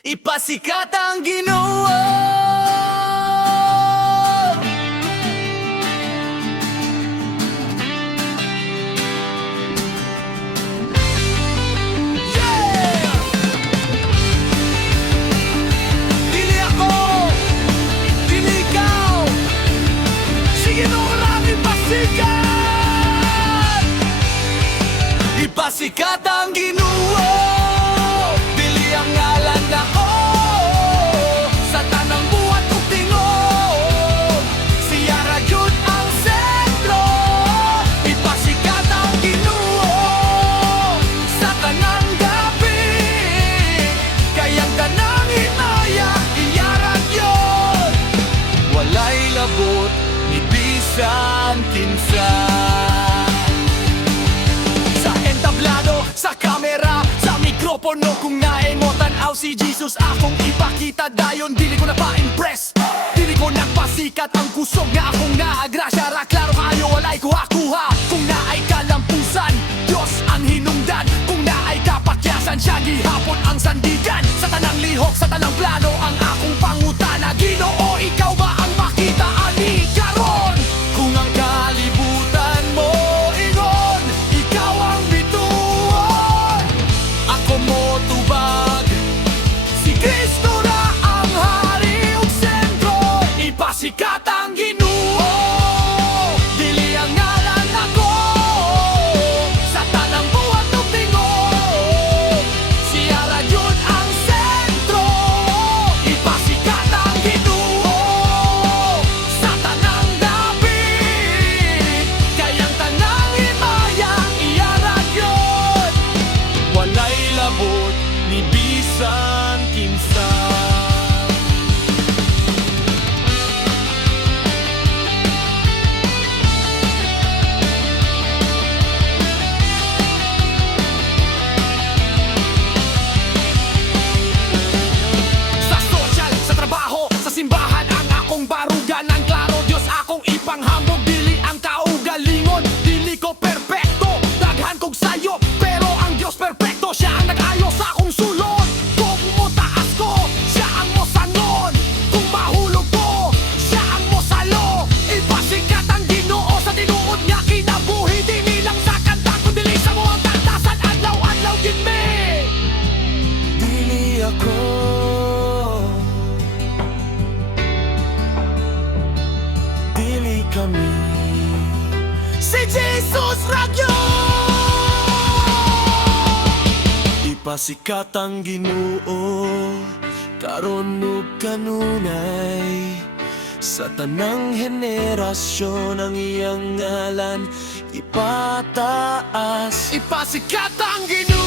Ipasikat ang Ginoo. Yeah! Dili ako, dili ikaw, si Ginoo lang ipasikat. Ipasikat ang Ginoo. Dili ang ngalan nako sa tanang buhat ug tingog. Siya ra gyud ang sentro. Ipasikat ang Ginoo sa tanang gabi. Kayang tanang hinaya iya ra gyud. Walay labot ni bisan kinsa. Sa entablado, sa kamera, sa mikropono, kung naengotan-aw si Jesus akong ipakita dayon, dili ko na pa-impress. Dili ko nagpasikat ang kusog nga akong naagrasya. Ra klaro kayo, walay kuha-kuha. Kung naay kalampusan, Diyos ang hinungdan. Kung naay kapakyasan, siya gihapon ang sandigan. Sa tanang lihok, sa tanang plano, ang akong pangutana. Ginoo, ikaw ba ang makita ani karon? Kung ang kalibutan mo ingon, ikaw ang bituon. Ako mo tubag, si Kristo na ang hari ug sentro. Ipasikat ang Ginoo. Dili ang ngalan nako sa tanang buhat ug tingog. Siya ra gyud ang sentro. Ipasikat ang Ginoo sa tanang gabi. Kayang tanang himaya iya ra gyud. Walay labot ni bisan kinsa. Sa sosyal, sa trabaho, sa simbahan, ang akong barugan. Ang klaro, Diyos akong ipanghambog. Dili ang kaugalingon, dili ko perpekto. Daghan kog sayo, pero ang Diyos perpekto. Siya ang nag-ayos sa akong sulod. Kung mutaas ko, siya ang mosangon. Kung mahulog ko, siya ang mosalo. Ipasikat ang Ginoo sa tinuod niya kinabuhi. Dili lang sa kanta, kundi sa mo ang kantasan. Adlaw-adlaw yun me. Dili ako, dili kami, si Jesus Radyo. Ipasikat ang Ginoo karon ug kanunay. Sa tanang henerasyon ang iyang ngalan ipataas. Ipasikat ang Ginoo.